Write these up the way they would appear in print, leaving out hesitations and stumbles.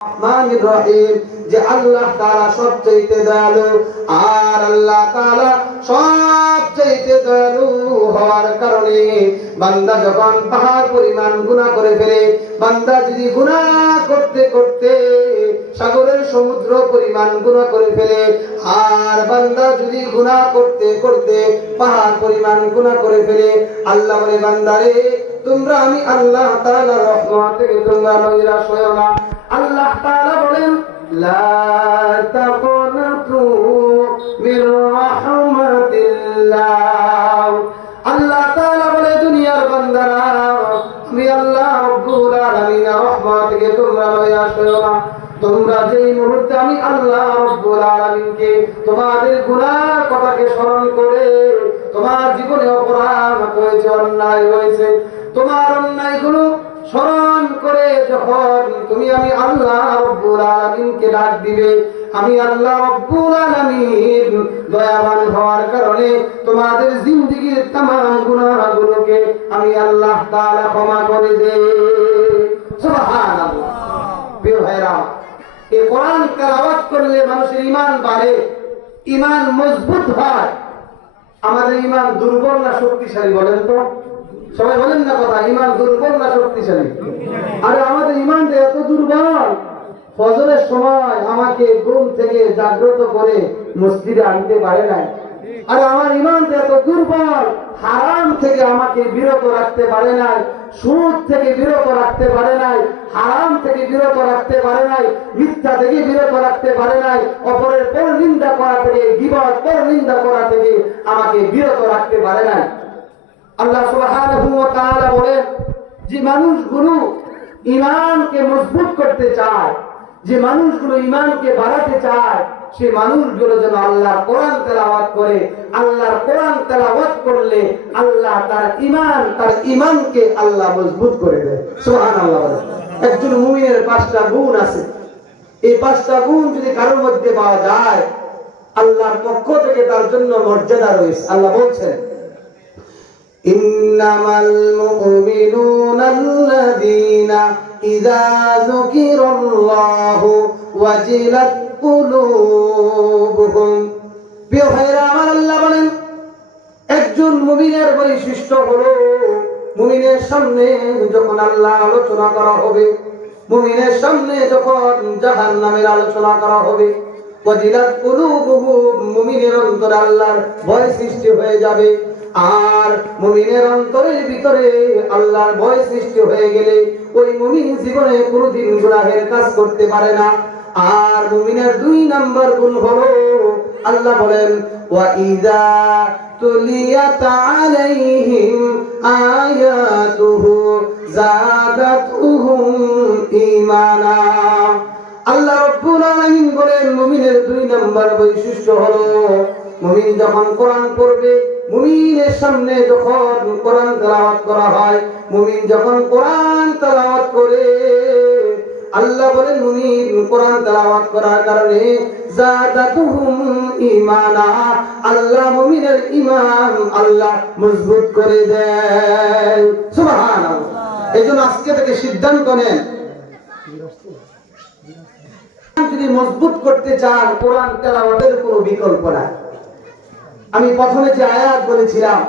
রহমানির রহিম, যে আল্লাহ তাআলা সবচেয়ে দয়ালু। আর আল্লাহ তাআলা সবচেয়ে দয়ালু হওয়ার কারণে বান্দা যখন পাহাড় পরিমাণ গুনাহ করে ফেলে, বান্দা যদি গুনাহ করতে করতে সাগরের সমুদ্র পরিমাণ গুনাহ করে ফেলে, আর বান্দা যদি গুনাহ করতে করতে পাহাড় পরিমাণ গুনাহ করে ফেলে, আল্লাহ বলে বান্দারে তোমরা আমি আল্লাহ তাআলার রহমত থেকে তোমরা নৈরাশ হয়ো না। আল্লাহ তাআলা বলেন লা তাকুনাতু মির রাহমাতিল্লাহ। আল্লাহ তাআলা বলে দুনিয়ার বান্দারা আমি আল্লাহ রব্বুল আলামিনের রহমত থেকে তোমরা নৈরাশ হয়ো না। তোমরা যেই মুহূর্তে আমি আল্লাহ রব্বুল আলামিনকে তোমাদের গুনাহ কথাকে স্মরণ করে, তোমার জীবনে অপরাধ হয়েছে, অন্যায় হয়েছে, তোমার অন্যায়গুলো স্মরণ করে যখন তুমি আমি আল্লাহ রব্বুল আলামিনকে ডাক দিবে, আমি আল্লাহ রব্বুল আলামিন দয়াবান হওয়ার কারণে তোমাদের জিন্দেগীর तमाम গুনাহগুলোকে আমি আল্লাহ তাআলা ক্ষমা করে দেই। সুবহানাল্লাহ। প্রিয় ভাইরা, এই কোরআন তেলাওয়াত করলে মানুষের ঈমান বাড়ে, ঈমান মজবুত হয়। আমাদের ঈমান দুর্বল না শক্তিশালী বলেন তো? সবাই বলেন না কথা, ঈমান দুর্বল না শক্তিশালী? আরে আমাদের ঈমানটা এত দুর্বল, ফজরের সময় আমাকে ঘুম থেকে জাগ্রত করে মসজিদে আনতে পারে নাই। আরে আমার ঈমানটা এত দুর্বল, হারাম থেকে আমাকে বিরত রাখতে পারে নাই, সুদ থেকে বিরত রাখতে পারে নাই, হারাম থেকে বিরত রাখতে পারে নাই, মিথ্যা থেকে বিরত রাখতে পারে নাই, অপরের পরনিন্দা করা থেকে, গীবত পরনিন্দা করা থেকে আমাকে বিরত রাখতে পারে নাই। আল্লাহ সুবহানাহু ওয়া তাআলা বলেন যে মানুষগুলো ঈমানকে মজবুত করতে চায়, যে মানুষগুলো ঈমানকে বাড়াতে চায়, সেই মানুষগুলো যেন আল্লাহর কোরআন তেলাওয়াত করে। আল্লাহর কোরআন তেলাওয়াত করলে আল্লাহ তার ঈমানকে আল্লাহ মজবুত করে দেয়। সুবহানাল্লাহ। একজন মুমিনের 5টা গুণ আছে, এই 5টা গুণ যদি কারোর মধ্যে পাওয়া যায়, আল্লাহর পক্ষ থেকে তার জন্য মর্যাদা রয়েছে। আল্লাহ বলছেন ইন্নামাল মুমিনুনা আল্লাযীনা ইযা যুকিরাল্লাহু ওয়াজিলাত কুলুবুহুম। প্রিয় ভাইরা আমার, আল্লাহ বলেন একজন মুমিনের বৈশিষ্ট্য হলো মুমিনের সামনে যখন আল্লাহ আলোচনা করা হবে, মুমিনের সামনে যখন জাহান্নামের আলোচনা করা হবে, ওয়াজিলাত কুলুবুহুম, মুমিনের অন্তরে আল্লাহর ভয় সৃষ্টি হয়ে যাবে। আর মুমিনের অন্তরের ভিতরে আল্লাহর ভয় সৃষ্টি হয়ে গেলে ওই মুমিন জীবনে কোনোদিন গুনাহের কাজ করতে পারে না। আর মুমিনের 2 নাম্বার গুণ হলো আল্লাহ বলেন ওয়া ইযা তুলিয়াত আলাইহিম আয়াতুহু যাদাতুহুম ঈমানা। আল্লাহ রাব্বুল আলামিন বলেন মুমিনের 2 নাম্বার বৈশিষ্ট্য হলো মুমিন যখন কোরআন পড়বে, মুমিনের সামনে যখন কোরআন তেলাওয়াত করা হয়, মুমিন যখন কোরআন তেলাওয়াত করে, আল্লাহ বলেন মুমিন কোরআন তেলাওয়াত করার কারণে যাদাতুহুম ঈমানা, আল্লাহ মুমিনের ঈমান আল্লাহ মজবুত করে দেন। সুবহানাল্লাহ। এইজন্য আজকে থেকে সিদ্ধান্ত নেন, যদি মজবুত করতে চান কোরআন তেলাওয়াতের কোনো বিকল্প নাই। আমি প্রথমে যে আয়াত বলেছিলাম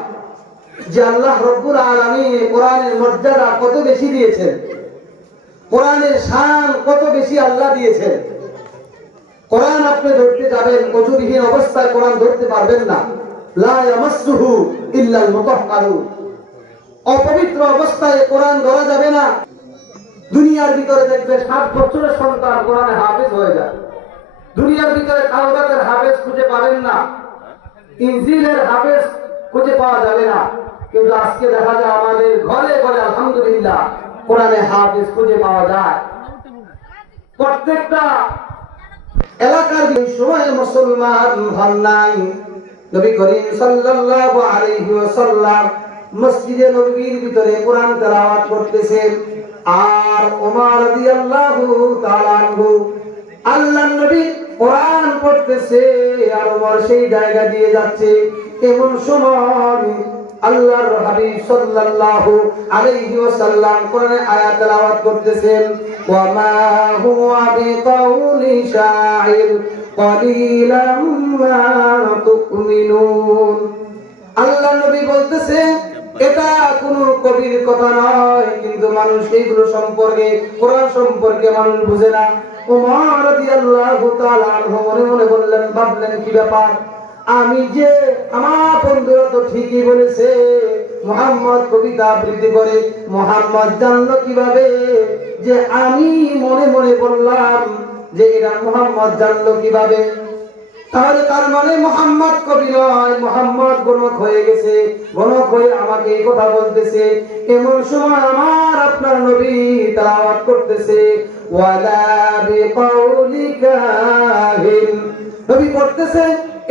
যে আল্লাহ রব্বুল আলামিন কোরআনের মর্যাদা কত বেশি দিয়েছেন, কোরআনের শান কত বেশি আল্লাহ দিয়েছেন। কোরআন আপনি ধরতে যাবেন, ওযুবিহীন অবস্থায় কোরআন ধরতে পারবেন না। লা ইয়ামাসসুহু ইল্লাল মুতাহহারুন, অপবিত্র অবস্থায় কোরআন ধরা যাবে না। দুনিয়ার ভিতরে দেখবে 7 বছরের সন্তান কোরআনে হাফেজ হয়ে যায়। দুনিয়ার ভিতরে তাওরাতের হাফেজ খুঁজে পাবেন না, ইনজিলের হাফেজ খুঁজে পাওয়া যাবে না। কিন্তু আজকে দেখা যায় আমাদের ঘরে ঘরে আলহামদুলিল্লাহ কোরআনে হাফেজ খুঁজে পাওয়া যায়। প্রত্যেকটা এলাকার সময় মুসলমান হন নাই। নবী করিম সাল্লাল্লাহু আলাইহি ওয়াসাল্লাম মসজিদে নববীর ভিতরে কোরআন তেলাওয়াত করতেছেন, আর ওমর রাদিয়াল্লাহু তাআলা আনহু আল্লাহর নবী কোরআন পড়তেছে আর ওমর সেই জায়গা দিয়ে যাচ্ছে। এমন সময় আল্লাহর হাবিব সাল্লাল্লাহু আলাইহি ওয়াসাল্লাম কোরআনে আয়াত তেলাওয়াত করতেছেন, ওয়া মা হুয়া বিকাউলি শাইর ক্বালিলাম মা তুমিনুন। আল্লাহ নবী বলতেছে এটা কোনো কবির কথা নয়, কিন্তু মানুষ এইগুলো সম্পর্কে, কোরআন সম্পর্কে মানুষ বুঝে না। ওমর রাদিয়াল্লাহু তাআলা আনহু মনে মনে বললেন, ভাবলেন কি ব্যাপার, আমি যে, আমার বন্ধুরা তো ঠিকই বলেছে মুহাম্মদ কবিতা আবৃত্তি করে, মুহাম্মদ জানলো কিভাবে যে আমি মনে মনে বললাম যে এটা মুহাম্মদ জানলো কিভাবে? তাহলে তার মানে মুহাম্মদ কবি নয়, মুহাম্মদ গণক হয়ে গেছে, গণক হয়ে আমাকে এই কথা বলতেছে। এমন সময় আমার আপনার নবী তেলাওয়াত করতেছে, ওয়ালা বিকাউলি কাহিন, নবী পড়তেছে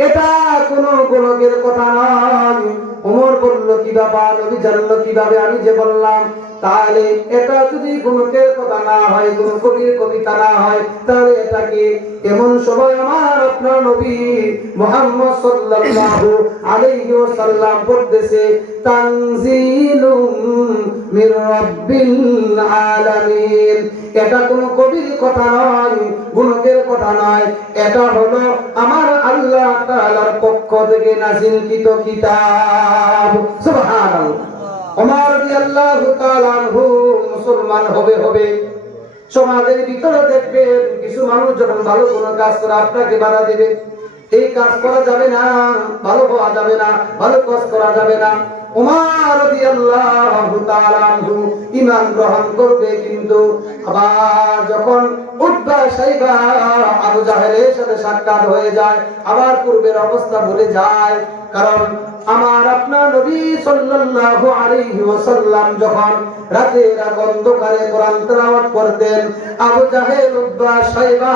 এটা কোনো গণকের কথা নয়। ওমর বলল কি ব্যাপার, নবী জানলো কিভাবে আমি যে বললাম? তাহলে এটা যদি গণকের কথা না হয়, কোন কবির কবিতা না হয়, তাহলে এটা কি? এমন সময় আমার আপনার নবী মুহাম্মদ সাল্লাল্লাহু আলাইহি ওয়াসাল্লাম পড়তেছে, তানজিলুম মির রাব্বিল আলামিন, এটা কোন কবির কথা নয়, গণকের কথা নয়, এটা হলো আমার আল্লাহ তাআলার পক্ষ থেকে নাযিলকৃত কিতাব। সুবহানাল্লাহ। ওমর রাদিয়াল্লাহু তাআলা আনহু মুসলমান হবে সমাজের ভিতরে দেখবেন কিছু মানুষ যখন ভালো কোনো কাজ করে আপনাকে বাধা দেবে, এই কাজ করা যাবে না, ভালো হওয়া যাবে না, ভালো কাজ করা যাবে না। ওমর রাদিয়াল্লাহু তাআলা আনহু ঈমান গ্রহণ করবে, কিন্তু আবার যখন উতবা সাইবা আবু জাহেলের সাথে সাক্ষাৎ হয়ে যায়, আবার পূর্বের অবস্থা ভুলে যায়। কারণ আমার আপনার নবী সাল্লাল্লাহু আলাইহি ওয়াসাল্লাম যখন রাতের অন্ধকারে কোরআন তেলাওয়াত করতেন, আবু জাহেল উতবা সাইবা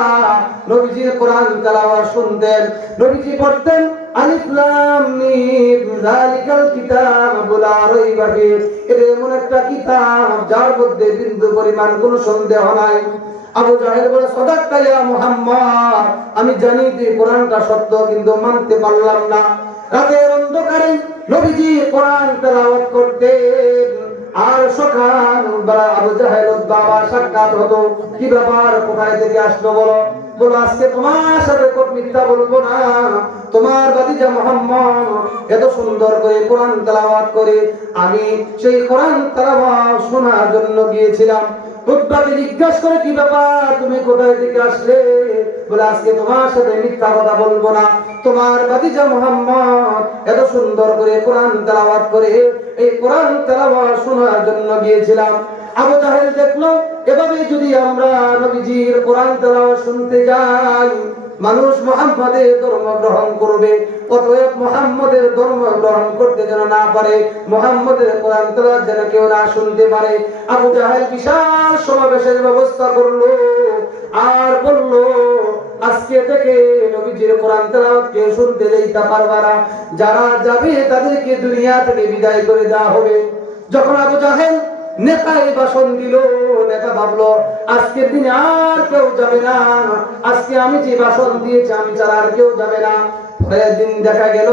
নবীজির কোরআন তেলাওয়াত শুনতেন। নবীজি পড়তেন, আলিফ লাম মিম যালিকাল কিতাবু লা রাইবা ফিহি, এটা এমন একটা কিতাব যার মধ্যে বিন্দু পরিমাণ কোনো সন্দেহ নাই। আবু জাহেল বলে, সাদাক্তা ইয়া মুহাম্মদ, আমি জানি যে কোরআনটা সত্য, কিন্তু মানতে পারলাম না। রাতের অন্ধকারে নবীজি কোরআন তেলাওয়াত করতেন, আর সকালবেলা আবু জাহেল বাবা সাক্ষাৎ হতো। কি ব্যাপার, কোথায় থেকে আসলো বলো? বলো আজকে তোমার সাথে মিথ্যা বলবো না, তোমার ভাতিজা মুহাম্মদ এত সুন্দর করে কোরআন তেলাওয়াত করে, আমি সেই কোরআন তেলাওয়াত শোনার জন্য গিয়েছিলাম। উতবাকে জিজ্ঞাসা করে, কি ব্যাপার, তুমি কোথায় থেকে আসলে? বলে আজকে তোমার সাথে মিথ্যা কথা বলবো না, তোমার ভাতিজা মুহাম্মদ এত সুন্দর করে কোরআন তেলাওয়াত করে, এই কোরআন তেলাওয়াত শোনার জন্য গিয়েছিলাম। আবু জাহেল দেখলো এভাবে যদি আমরা নবীজির কোরআন তেলাওয়াত শুনতে যাই, মানুষ মুহাম্মাদের ধর্ম গ্রহণ করবে, অতএব মুহাম্মাদের ধর্ম গ্রহণ করতে যেন না পারে, মুহাম্মাদের কোরআন তেলাওয়াত যেন কেউ না শুনতে পারে। আবু জাহেল বিশাল সমাবেশের ব্যবস্থা করলো, আর বলল, আজকে থেকে নবীজির কোরআন তেলাওয়াত কেউ শুনতে যাইতে পারবে না, যারা যাবে তাদেরকে দুনিয়া থেকে বিদায় করে দেওয়া হবে। যখন আবু জাহেল নেতাই ভাষণ দিল, নেতা ভাবলো আজকের দিনে আর কেউ যাবে না, আজকে আমি যে ভাষণ দিয়েছি আমি ছাড়া আর কেউ যাবে না। পরের দিন দেখা গেল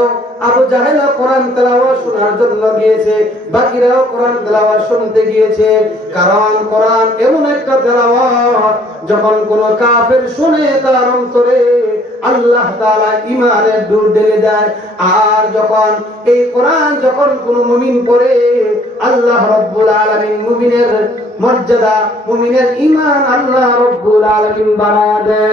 আবু জাহেল কোরআন তেলাওয়াত শোনার জন্য গিয়েছে, বাকিরাও কোরআন তেলাওয়াত শুনতে গিয়েছে। কারণ কোরআন এমন একটা তেলাওয়াত যখন কোন কাফের শুনে তার অন্তরে আল্লাহ তাআলা ঈমানের নূর ঢেলে দেয়, আর যখন এই কোরআন যখন কোন মুমিন পড়ে, আল্লাহ রাব্বুল আলামিন মুমিনের মর্যাদা, মুমিনের ঈমান আল্লাহ রাব্বুল আলামিন বাড়ায় দেয়।